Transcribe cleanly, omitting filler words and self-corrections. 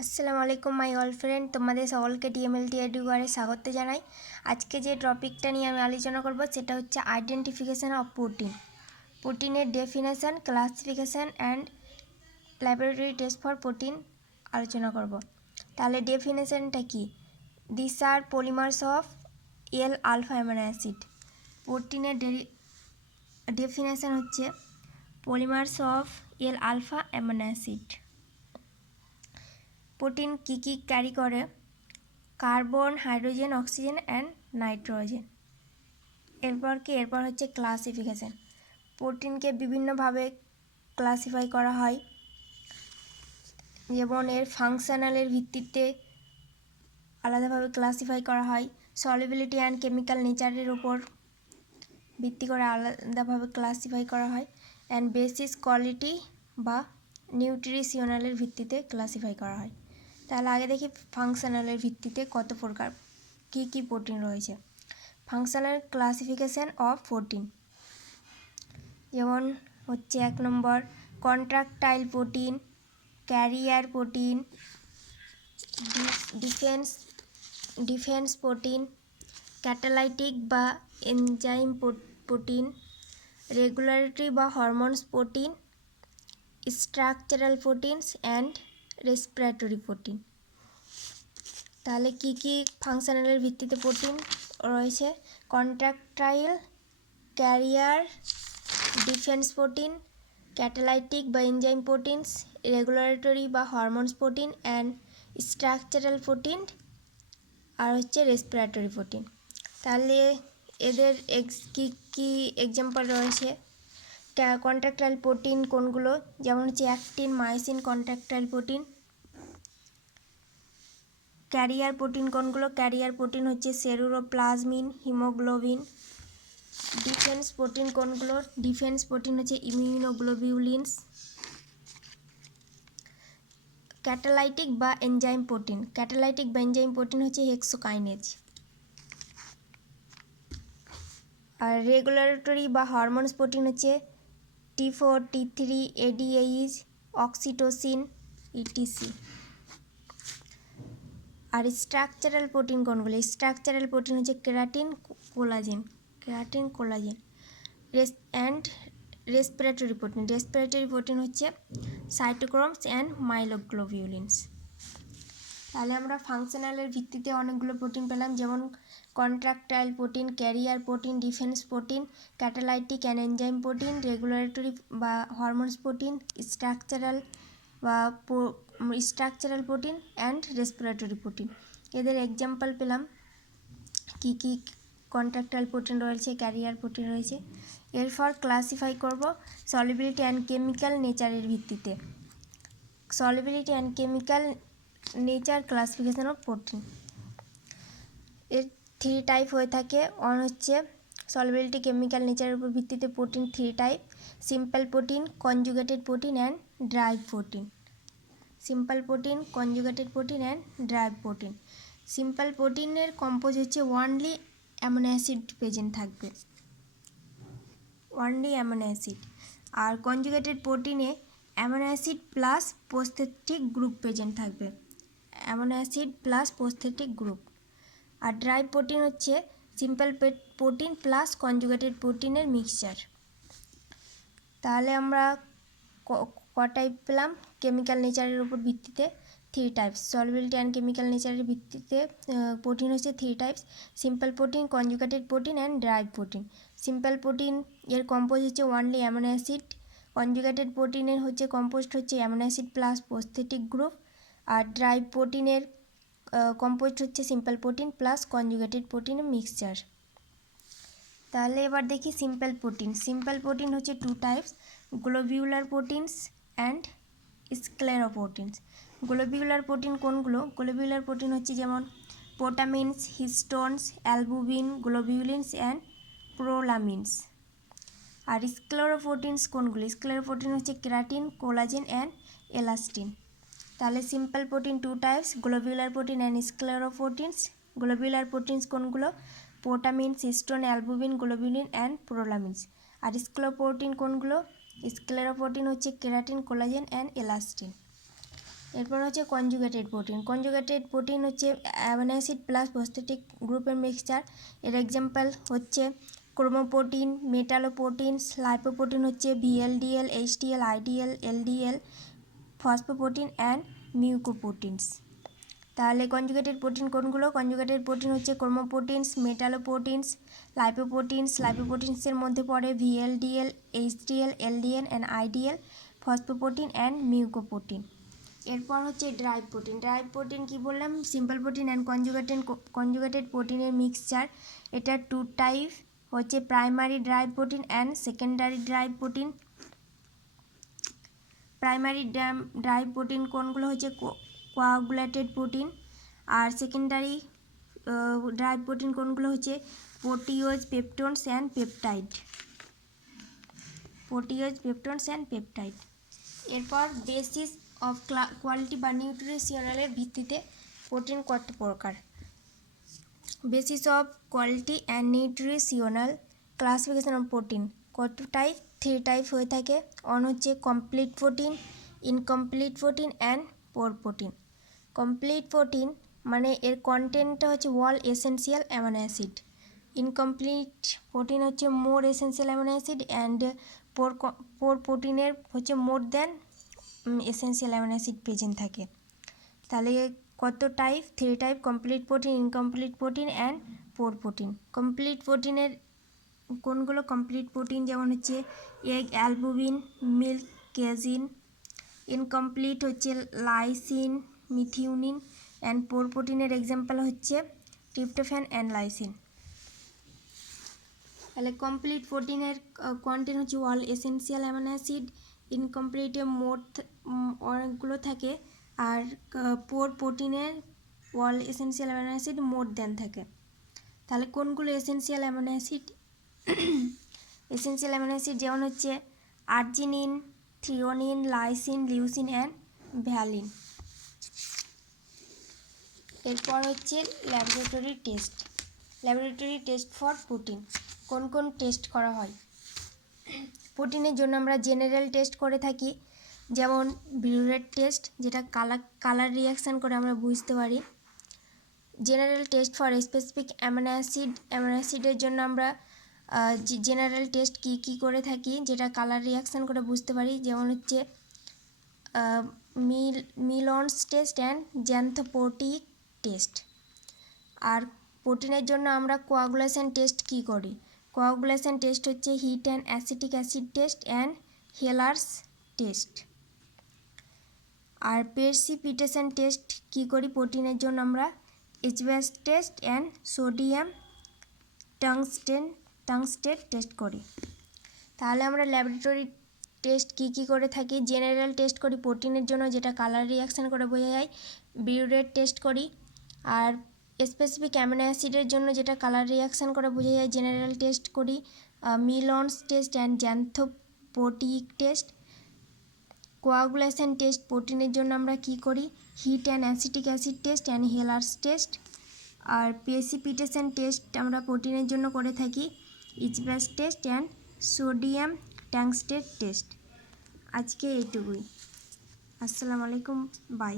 আসসালামু আলাইকুম my all friend, তোমাদের সকলকে ডিএমএলটি এডুকেয়ারে স্বাগত জানাই। আজকে যে টপিকটা নিয়ে আমি আলোচনা করব সেটা হচ্ছে আইডেন্টিফিকেশান অফ প্রোটিন, প্রোটিনের definition, classification and laboratory test for protein আলোচনা করব। তাহলে ডেফিনেশানটা কি? This are polymers of L alpha amino acid. প্রোটিনের ডেফিনেশান হচ্ছে polymers of L alpha amino acid. Protein কী ক্যারি করে? Carbon, hydrogen, oxygen and nitrogen. এরপর হচ্ছে ক্লাসিফিকেশান। প্রোটিনকে বিভিন্নভাবে ক্লাসিফাই করা হয়, যেমন এর ফাংশনালের ভিত্তিতে আলাদাভাবে ক্লাসিফাই করা হয়, সলিবিলিটি অ্যান্ড কেমিক্যাল নেচারের উপর ভিত্তি করে আলাদাভাবে ক্লাসিফাই করা হয়, অ্যান্ড বেসিস কোয়ালিটি বা নিউট্রিশনালের ভিত্তিতে ক্লাসিফাই করা হয়। তাহলে আগে দেখি ফাংশনালের ভিত্তিতে কত প্রকার কী প্রোটিন রয়েছে। ফাংশনাল ক্লাসিফিকেশান অফ প্রোটিন, যেমন হচ্ছে 1 নম্বর contractile protein, carrier protein, defence protein, catalytic বা এনজাইম প্রোটিন, রেগুলেটরি বা hormones protein, structural proteins and respiratory protein. তাহলে কী ফাংশনালের ভিত্তিতে প্রোটিন রয়েছে? Contractile, carrier, defence protein, catalytic বা এনজাইম প্রোটিনস, রেগুলেটরি বা hormones protein and structural protein, আর হচ্ছে রেসপিরেটরি প্রোটিন। তাহলে এদের কী এক্সাম্পল রয়েছে? কন্ট্রাকটাইল প্রোটিন কোনগুলো? যেমন হচ্ছে actin, myosin contractile protein. Carrier protein কোনগুলো? ক্যারিয়ার প্রোটিন হচ্ছে সেলুলোপ্লাজমিন, হিমোগ্লোবিন। ডিফেন্স প্রোটিন কোনগুলো? ডিফেন্স প্রোটিন হচ্ছে ইমিউনোগ্লোবিউলিনস। ক্যাটালাইটিক বা এনজাইম প্রোটিন, ক্যাটালাইটিক বা এনজাইম প্রোটিন হচ্ছে হেক্সোকাইনেজ। আর রেগুলেটরি বা হরমোনস প্রোটিন হচ্ছে T4, T3, ADH, oxytocin, ETC. আর স্ট্রাকচারাল প্রোটিন কোনগুলো? স্ট্রাকচারাল প্রোটিন হচ্ছে keratin, collagen, and respiratory protein. Respiratory protein হচ্ছে সাইটোক্রোমস অ্যান্ড মাইলোগ্লোবিউলিনস। তাহলে আমরা ফাংশনালের ভিত্তিতে অনেকগুলো প্রোটিন পেলাম, যেমন contractile protein, carrier protein, defence protein, catalytic and enzyme protein, regulatory বা hormones protein, structural protein and respiratory protein. এদের এক্সাম্পল পেলাম কী কন্ট্রাকটাইল প্রোটিন রয়েছে, ক্যারিয়ার প্রোটিন রয়েছে। এরপর ক্লাসিফাই করব সলিবিলিটি অ্যান্ড কেমিক্যাল নেচারের ভিত্তিতে। Solubility and chemical nature classification of protein. এর 3 টাইপ হয়ে থাকে। ওয়ান হচ্ছে সলিবিলিটি কেমিক্যাল নেচারের উপর ভিত্তিতে protein 3 type: simple protein, conjugated protein and derived protein. Simple protein, conjugated protein and derived protein. Simple প্রোটিনের কম্পোজ হচ্ছে ওয়ানলি অ্যামিনো অ্যাসিড প্রেজেন্ট থাকবে, ওয়ানলি অ্যামিনো অ্যাসিড। আর কনজুগেটেড প্রোটিনে amino acid plus prosthetic group present থাকবে, amino acid plus prosthetic group. আর derived protein হচ্ছে simple protein plus conjugated প্রোটিনের mixture. তাহলে আমরা ক টাইপ পেলাম কেমিক্যাল নেচারের উপর ভিত্তিতে? 3 টাইপস। সলিবিলিটি অ্যান্ড কেমিক্যাল নেচারের ভিত্তিতে প্রোটিন হচ্ছে 3 types: simple protein, conjugated protein and derived protein. Simple protein এর কম্পোজ হচ্ছে ওয়ানলি অ্যামিনো অ্যাসিড। কনজুগেটেড প্রোটিনের কম্পোস্ট হচ্ছে amino acid plus prosthetic group. আর ড্রাইভ প্রোটিনের কম্পোস্ট হচ্ছে সিম্পল প্রোটিন প্লাস কনজুগেটেড প্রোটিনের মিক্সচার। তাহলে এবার দেখি সিম্পল প্রোটিন। সিম্পল প্রোটিন হচ্ছে 2 types: globular proteins and scleroproteins. Globular protein কোনগুলো? গ্লোবিউলার প্রোটিন হচ্ছে যেমন প্রোটামিনস, হিস্টোনস, অ্যালবুমিন, গ্লোবিউলিনস অ্যান্ড প্রোলামিনস। আর স্ক্লেরোপ্রোটিনস কোনগুলো? স্ক্লেরোপ্রোটিন হচ্ছে কেরাটিন, কোলাজেন অ্যান্ড এলাস্টিন। তাহলে simple protein 2 types: globular protein and scleroproteins. Globular proteins কোনগুলো? Protamines, histone, albumin, globulin and prolamines. আর scleroprotein কোনগুলো? Scleroprotein হচ্ছে কেরাটিন, কোলাজেন অ্যান্ড এলাস্টিন। এরপর হচ্ছে কনজুগেটেড প্রোটিন। কনজুগেটেড প্রোটিন হচ্ছে অ্যামিনো অ্যাসিড প্লাস ফসফেটিক গ্রুপের mixture. এর এক্সাম্পল হচ্ছে ক্রোমোপ্রোটিন, মেটালোপ্রোটিনস, লাইপোপ্রোটিন হচ্ছে VLDL, HDL, IDL, LDL, phosphoprotein and mucoproteins. তাহলে কনজুগেটেড প্রোটিন কোনগুলো? কনজুগেটেড প্রোটিন হচ্ছে ক্রোমোপ্রোটিনস, মেটালোপ্রোটিনস, লাইপোপ্রোটিনস। লাইপোপ্রোটিনসের মধ্যে পড়ে VLDL, HDL, LDL and IDL, phosphoprotein and mucoprotein. এরপর হচ্ছে ড্রাই প্রোটিন। ড্রাই প্রোটিন কি বললাম? সিম্পল প্রোটিন অ্যান্ড কনজুগেটেড প্রোটিনের মিক্সচার। এটা টু টাইপ হচ্ছে primary derived protein and secondary derived protein. Primary derived protein কোনগুলো? হচ্ছে কোয়াগুলেটেড প্রোটিন। আর সেকেন্ডারি ড্রাই প্রোটিন কোনগুলো? হচ্ছে proteose, peptones and peptide. Proteose, peptones and peptide. এরপর বেসিস অফ কোয়ালিটি বা নিউট্রিশনালের ভিত্তিতে প্রোটিন কত প্রকার? Basis of quality and nutritional classification of protein কত টাইপ? 3 টাইপ হয়ে থাকে। অন হচ্ছে complete protein, incomplete protein and poor protein. Complete protein মানে এর কন্টেন্টটা হচ্ছে all essential amino acid. Incomplete protein হচ্ছে মোর essential amino acid and poor প্রোটিনের হচ্ছে more than essential amino acid present থাকে। তাহলে কত type? 3 type: complete protein, incomplete protein and poor protein. Complete প্রোটিনের কোনগুলো? কমপ্লিট প্রোটিন যেমন হচ্ছে egg, albumin, milk, casein. Incomplete হচ্ছে লাইসিন, মিথিওনিন অ্যান্ড পোর প্রোটিনের এক্সাম্পল হচ্ছে ট্রিপ্টোফ্যান অ্যান্ড লাইসিন। তাহলে কমপ্লিট প্রোটিনের কন্টেন্ট হচ্ছে অল এসেনশিয়াল অ্যামাইনো অ্যাসিড। ইনকমপ্লিটে মোট অনেকগুলো থাকে, আর পোর প্রোটিনের all essential amino acid more than থাকে। তাহলে কোনগুলো essential amino acid? Essential amino acid যেমন হচ্ছে arginine, threonine, lysine, leucine and valine. এরপর হচ্ছে laboratory test. Laboratory test for protein. কোন কোন টেস্ট করা হয়? প্রোটিনের জন্য আমরা জেনারেল টেস্ট করে থাকি, যেমন বিউরেট টেস্ট, যেটা কালার রিয়াকশান করে আমরা বুঝতে পারি। General test for specific amino অ্যাসিডের জন্য আমরা জেনারেল টেস্ট কি করে থাকি, যেটা কালার রিয়াকশান করে বুঝতে পারি, যেমন হচ্ছে Millon's test and xanthoproteic test. আর প্রোটিনের জন্য আমরা কোয়াগুলেশন টেস্ট কি করি? কোয়াগুলেশন টেস্ট হচ্ছে heat and acetic acid test and Heller's test. আর প্রেসিপিটেশন টেস্ট কি করি প্রোটিনের জন্য? আমরা Esbach's test and sodium tungstate test করি। তাহলে আমরা ল্যাবরেটরি টেস্ট কি করে থাকি? জেনারেল টেস্ট করি প্রোটিনের জন্য, যেটা কালার রিয়াকশান করে বোঝা যায়। বিউরেট টেস্ট করি। আর স্পেসিফিক অ্যামিনো অ্যাসিডের জন্য, যেটা কালার রিয়াকশান করে বোঝা যায়, জেনারেল টেস্ট করি Millon's test and xanthoproteic test. Coagulation test প্রোটিনের জন্য আমরা কি করি? Heat and acetic acid test and Heller's test. আর প্রেসিপিটেশন টেস্ট আমরা প্রোটিনের জন্য করে থাকি Esbach's test and sodium tungstate test. আজকে এইটুকুই। আসসালামু আলাইকুম, বাই।